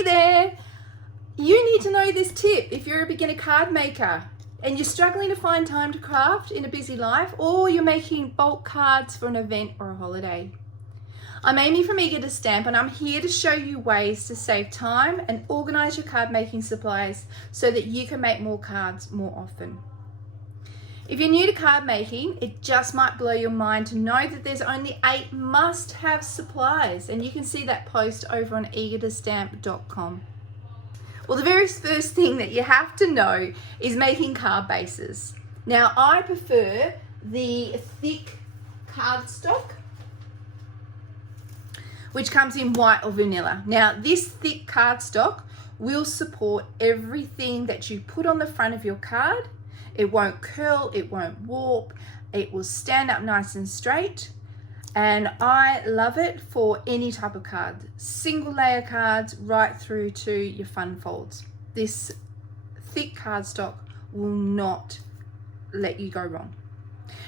Hey there! You need to know this tip if you're a beginner card maker and you're struggling to find time to craft in a busy life, or you're making bulk cards for an event or a holiday. I'm Amy from Eager to Stamp, and I'm here to show you ways to save time and organize your card making supplies so that you can make more cards more often. If you're new to card making, it just might blow your mind to know that there's only 8 must-have supplies, and you can see that post over on eagertostamp.com. Well, the very first thing that you have to know is making card bases. Now, I prefer the thick cardstock, which comes in white or vanilla. Now, this thick cardstock will support everything that you put on the front of your card. It won't curl, it won't warp, it will stand up nice and straight. And I love it for any type of card, single layer cards right through to your fun folds. This thick cardstock will not let you go wrong.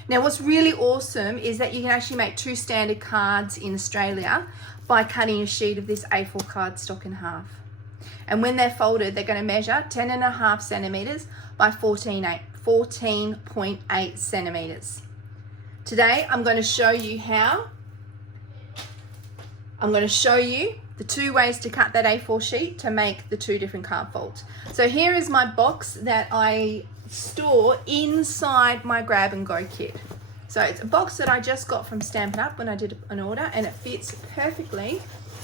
Now, what's really awesome is that you can actually make 2 standard cards in Australia by cutting a sheet of this A4 cardstock in half. And when they're folded, they're going to measure 10.5 centimeters by 14.8 centimeters. Today, I'm going to show you the 2 ways to cut that A4 sheet to make the 2 different card folds. So here is my box that I store inside my grab and go kit. So it's a box that I just got from Stampin' Up when I did an order, and it fits perfectly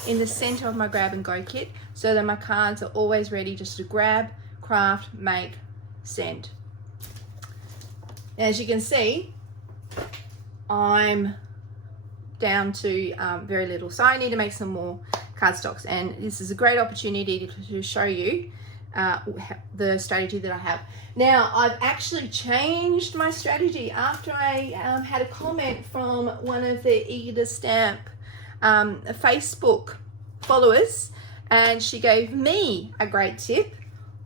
in the center of my grab and go kit so that my cards are always ready just to grab, craft, make, send. As you can see, I'm down to very little, so I need to make some more cardstocks, and this is a great opportunity to show you the strategy that I have. Now, I've actually changed my strategy after I had a comment from one of the Eager to Stamp Facebook followers, and she gave me a great tip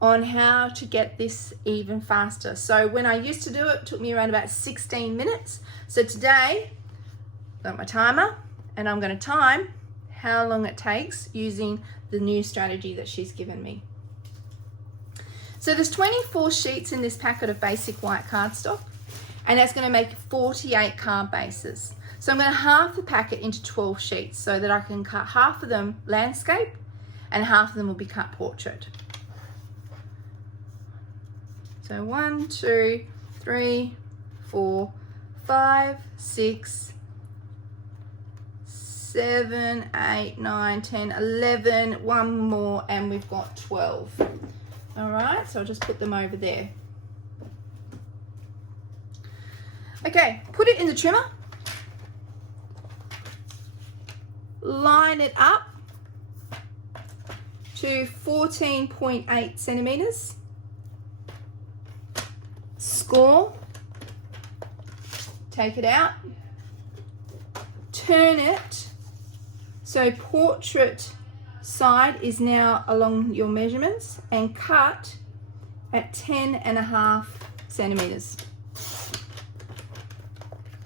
on how to get this even faster. So when I used to do it, it took me around about 16 minutes. So today, I've got my timer, and I'm going to time how long it takes using the new strategy that she's given me. So there's 24 sheets in this packet of basic white cardstock, and that's going to make 48 card bases. So I'm going to half the packet into 12 sheets so that I can cut half of them landscape and half of them will be cut portrait. So 1, 2, 3, 4, 5, 6, 7, 8, 9, 10, 11, one more, and we've got 12. All right, so I'll just put them over there. Okay, put it in the trimmer. Line it up to 14.8 centimeters. Score. Take it out. Turn it so portrait side is now along your measurements, and cut at 10.5 centimeters.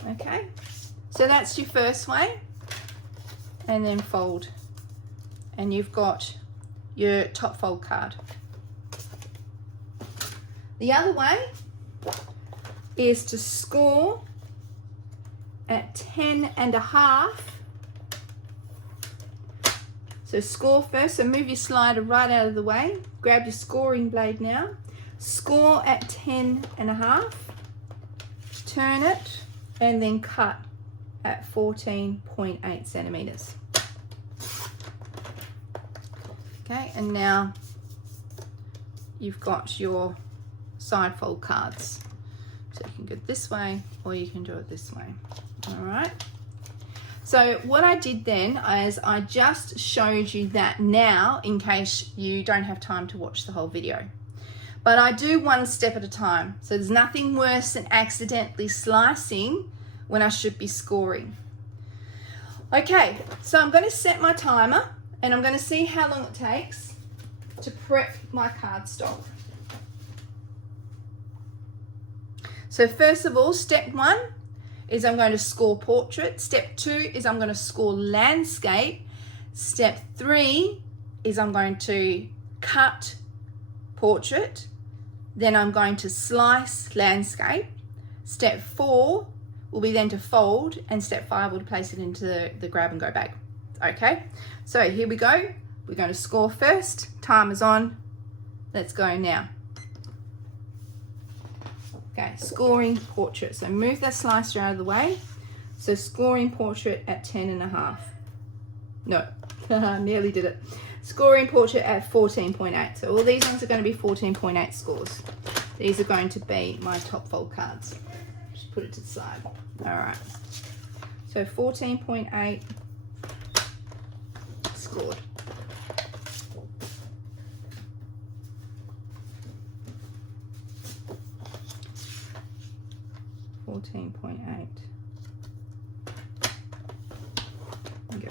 Okay, so that's your first way, and then fold, and you've got your top fold card. The other way is to score at 10.5. So score first, so move your slider right out of the way. Grab your scoring blade now. Score at 10.5. Turn it, and then cut at 14.8 centimeters. Okay, and now you've got your side fold cards. So you can go this way, or you can do it this way. All right. So what I did then is I just showed you that now in case you don't have time to watch the whole video. But I do one step at a time. So there's nothing worse than accidentally slicing when I should be scoring. Okay, so I'm going to set my timer, and I'm going to see how long it takes to prep my cardstock. So first of all, step 1 is I'm going to score portrait. Step 2 is I'm going to score landscape. Step 3 is I'm going to cut portrait, then I'm going to slice landscape. Step 4 will be then to fold, and step 5 will place it into the grab and go bag. Okay, so here we go. We're going to score first. Timer's on. Let's go now. Okay, scoring portrait. So move that slicer out of the way. So scoring portrait at 10.5. No, nearly did it. Scoring portrait at 14.8. So all these ones are going to be 14.8 scores. These are going to be my top fold cards. Just put it to the side. All right. So 14.8 scored. .8. Okay.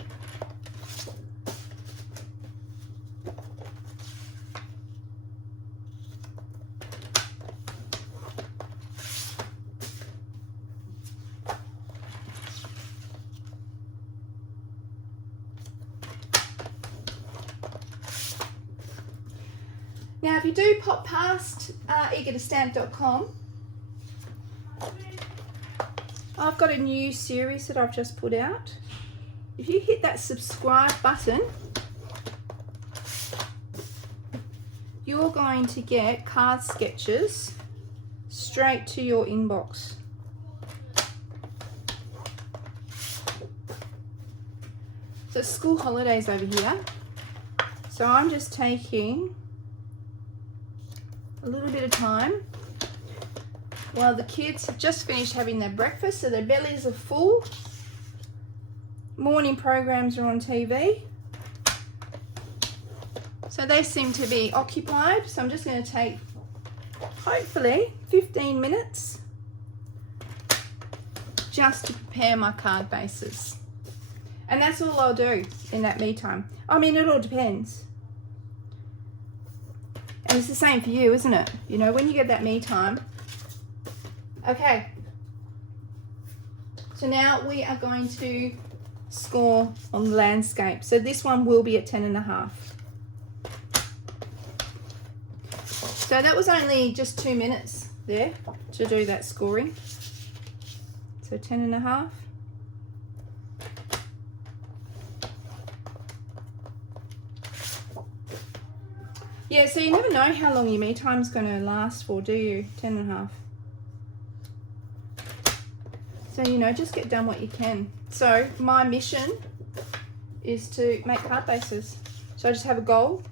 Now, if you do pop past eager2stamp.com, I've got a new series that I've just put out. If you hit that subscribe button, you're going to get card sketches straight to your inbox. So it's school holidays over here. So I'm just taking a little bit of time while the kids have just finished having their breakfast, so their bellies are full. Morning programs are on TV. So they seem to be occupied. So I'm just going to take, hopefully, 15 minutes just to prepare my card bases. And that's all I'll do in that me time. I mean, it all depends. And it's the same for you, isn't it? You know, when you get that me time. Okay. So now we are going to score on landscape. So this one will be at 10.5. So that was only just 2 minutes there to do that scoring. So 10.5. Yeah, so you never know how long your me time's going to last for, do you? 10.5. So, you know, just get done what you can. So my mission is to make card bases. So I just have a goal.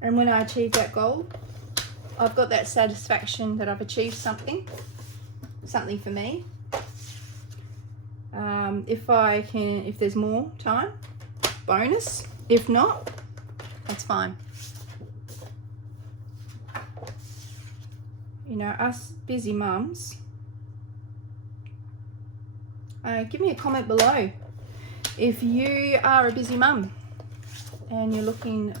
And when I achieve that goal, I've got that satisfaction that I've achieved something for me. If there's more time, bonus. If not, that's fine. You know, us busy mums, give me a comment below if you are a busy mum and you're looking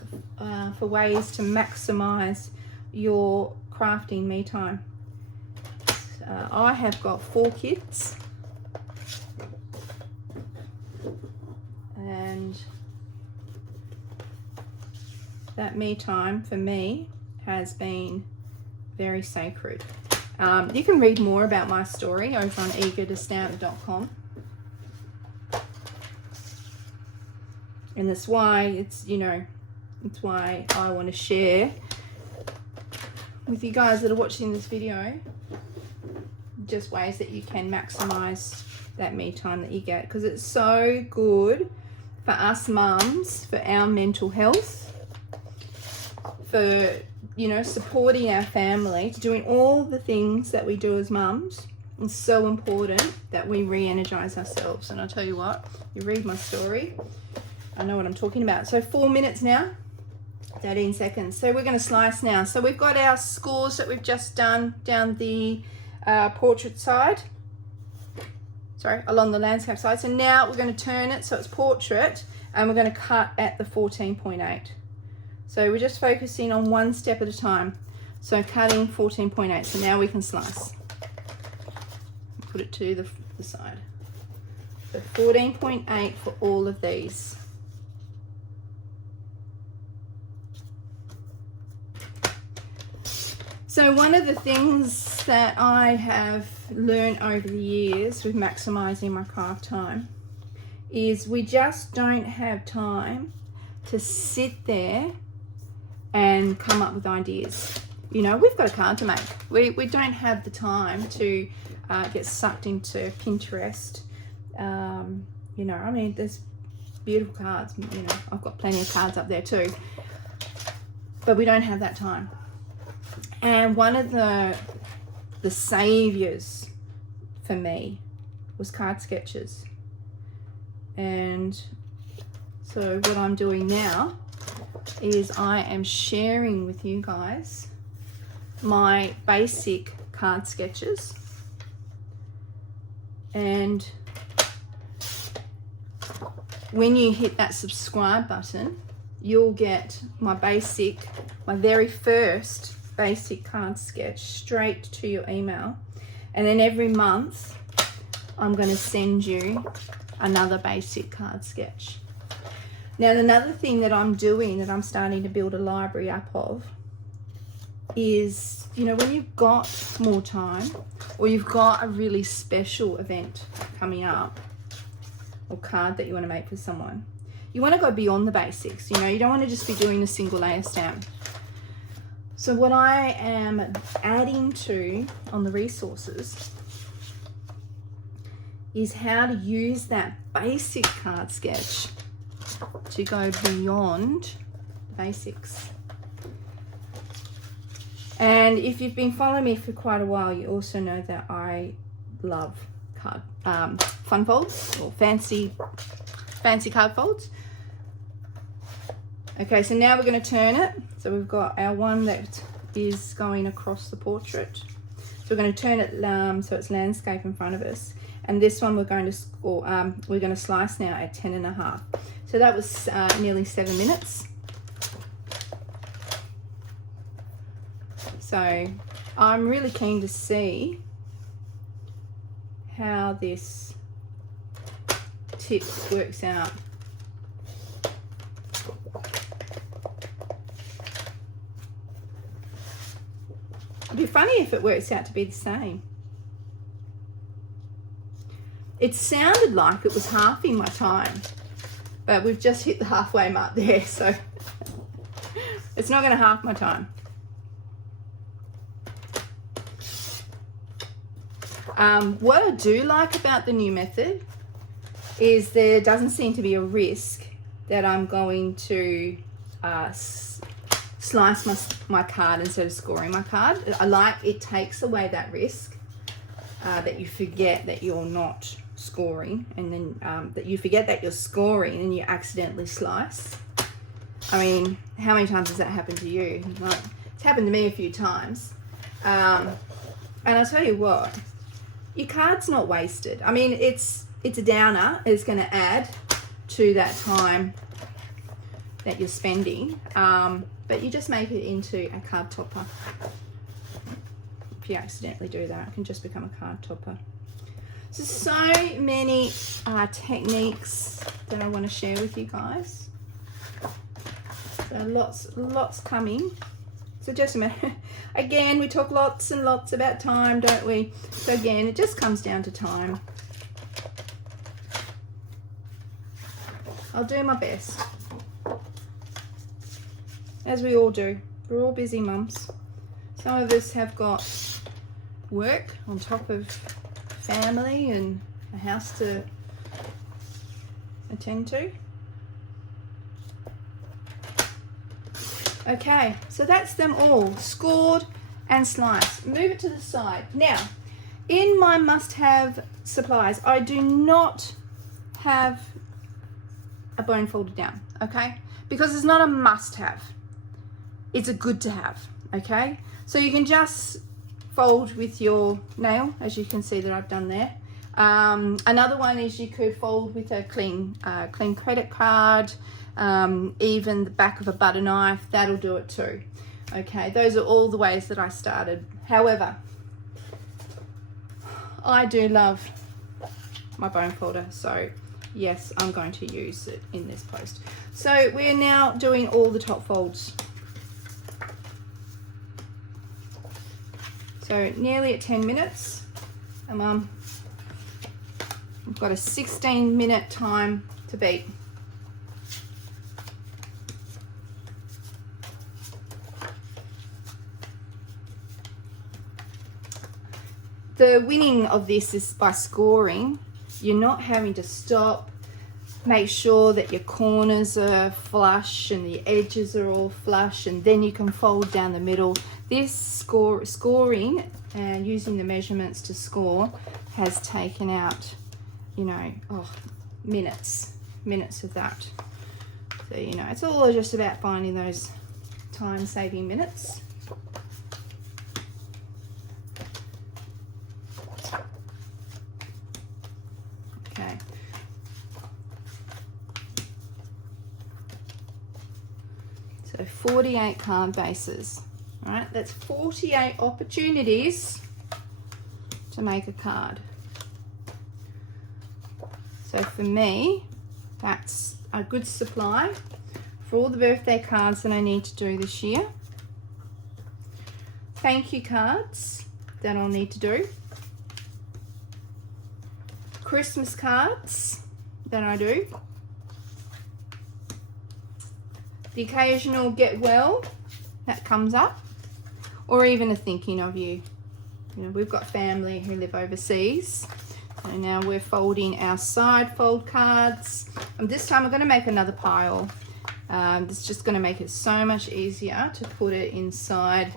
for ways to maximize your crafting me time. I have got 4 kids, and that me time for me has been very sacred. You can read more about my story over on eager2stamp.com. And that's why it's why I want to share with you guys that are watching this video just ways that you can maximize that me time that you get, because it's so good for us mums, for our mental health, for, you know, supporting our family, doing all the things that we do as mums. It's so important that we re-energize ourselves. And I'll tell you what, you read my story, I know what I'm talking about. So 4 minutes now, 13 seconds. So we're going to slice now. So we've got our scores that we've just done down the portrait side. Sorry, along the landscape side. So now we're going to turn it so it's portrait, and we're going to cut at the 14.8. So we're just focusing on one step at a time. So cutting 14.8. So now we can slice. Put it to the side. So 14.8 for all of these. So one of the things that I have learned over the years with maximizing my craft time is we just don't have time to sit there and come up with ideas. You know, we've got a card to make. We don't have the time to get sucked into Pinterest. You know, I mean, there's beautiful cards. You know, I've got plenty of cards up there too. But we don't have that time. And one of the saviors for me was card sketches. And so what I'm doing now is I am sharing with you guys my basic card sketches. And when you hit that subscribe button, you'll get my very first basic card sketch straight to your email. And then every month I'm going to send you another basic card sketch. Now, another thing that I'm doing, that I'm starting to build a library up of, is, you know, when you've got more time or you've got a really special event coming up or card that you want to make for someone, you want to go beyond the basics. You know, you don't want to just be doing a single layer stamp. So what I am adding to on the resources is how to use that basic card sketch to go beyond the basics. And if you've been following me for quite a while, you also know that I love fun folds or fancy card folds. Okay, so now we're going to turn it. So we've got our one that is going across the portrait. So we're going to turn it so it's landscape in front of us. And this one we're going to slice now at 10.5. So that was nearly 7 minutes. So I'm really keen to see how this tip works out. It'd be funny if it works out to be the same. It sounded like it was halving my time, but we've just hit the halfway mark there, so it's not going to half my time. What I do like about the new method is there doesn't seem to be a risk that I'm going to slice my card instead of scoring my card. I like it takes away that risk that you forget that you're not scoring, and then that you forget that you're scoring and you accidentally slice. I mean, how many times has that happened to you? Like, it's happened to me a few times. And I'll tell you what, your card's not wasted. I mean, it's a downer. It's going to add to that time that you're spending, but you just make it into a card topper. If you accidentally do that, it can just become a card topper. So many techniques that I want to share with you guys. So lots coming. So just a minute. Again, we talk lots and lots about time, don't we? So again, it just comes down to time. I'll do my best, as we all do. We're all busy mums. Some of us have got work on top of family and a house to attend to. Okay, so that's them all scored and sliced. Move it to the side. Now, in my must-have supplies, I do not have a bone folded down, okay? Because it's not a must-have. It's a good to have, okay? So you can just fold with your nail, as you can see that I've done there. Another one is you could fold with a clean credit card, even the back of a butter knife, that'll do it too. Okay, those are all the ways that I started. However, I do love my bone folder. So yes, I'm going to use it in this post. So we're now doing all the top folds. So nearly at 10 minutes. And we've got a 16-minute time to beat. The winning of this is by scoring. You're not having to stop. Make sure that your corners are flush and the edges are all flush, and then you can fold down the middle. This scoring and using the measurements to score has taken out, you know, minutes of that. So, you know, it's all just about finding those time-saving minutes. Okay. So 48 card bases. All right, that's 48 opportunities to make a card. So for me, that's a good supply for all the birthday cards that I need to do this year. Thank you cards that I'll need to do. Christmas cards that I do. The occasional get well that comes up, or even a thinking of you. You know, we've got family who live overseas, so now we're folding our side fold cards. And this time I'm going to make another pile. It's just going to make it so much easier to put it inside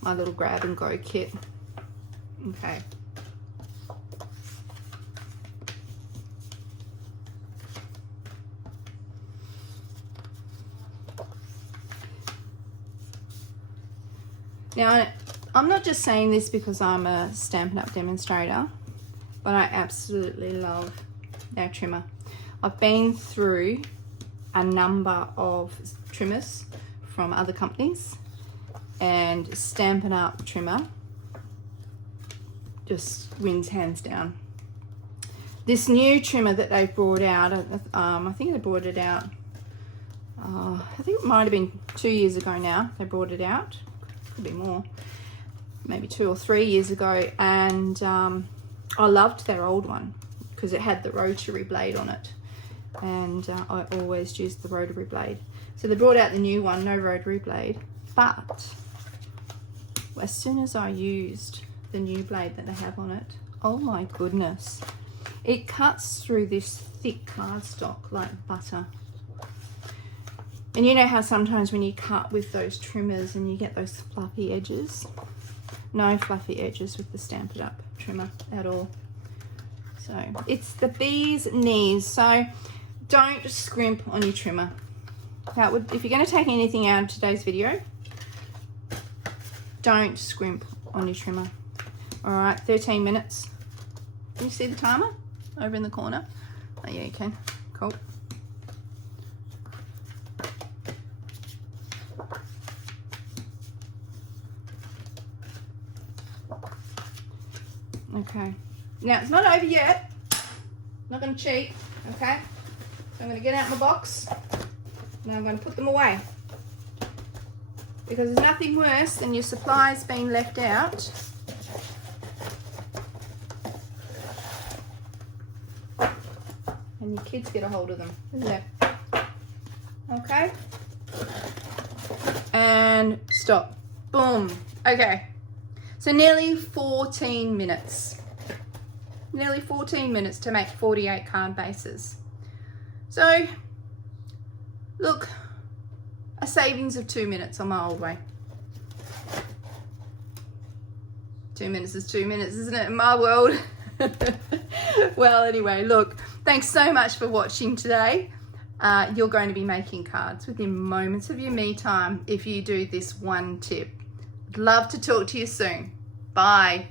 my little grab and go kit. Okay. Now, I'm not just saying this because I'm a Stampin' Up! Demonstrator, but I absolutely love our trimmer. I've been through a number of trimmers from other companies, and Stampin' Up! Trimmer just wins hands down. This new trimmer that they've brought out, I think they brought it out, I think it might have been 2 years ago now they brought it out. Could be more, maybe 2 or 3 years ago, and I loved their old one because it had the rotary blade on it, and I always used the rotary blade. So they brought out the new one, no rotary blade, but as soon as I used the new blade that they have on it, oh my goodness, it cuts through this thick cardstock like butter. And you know how sometimes when you cut with those trimmers and you get those fluffy edges? No fluffy edges with the Stampin' Up! Trimmer at all. So it's the bee's knees. So don't scrimp on your trimmer. That would, if you're going to take anything out of today's video, don't scrimp on your trimmer. All right, 13 minutes. Can you see the timer over in the corner? Oh yeah, you can. Cool. Okay, now it's not over yet. I'm not going to cheat, okay? So I'm going to get out my box. Now I'm going to put them away, because there's nothing worse than your supplies being left out and your kids get a hold of them, isn't it? Okay, and stop. Boom. Okay, so nearly 14 minutes. Nearly 14 minutes to make 48 card bases. So, look, a savings of 2 minutes on my old way. 2 minutes is 2 minutes, isn't it, in my world? Well, anyway, look, thanks so much for watching today. You're going to be making cards within moments of your me time if you do this one tip. I'd love to talk to you soon. Bye.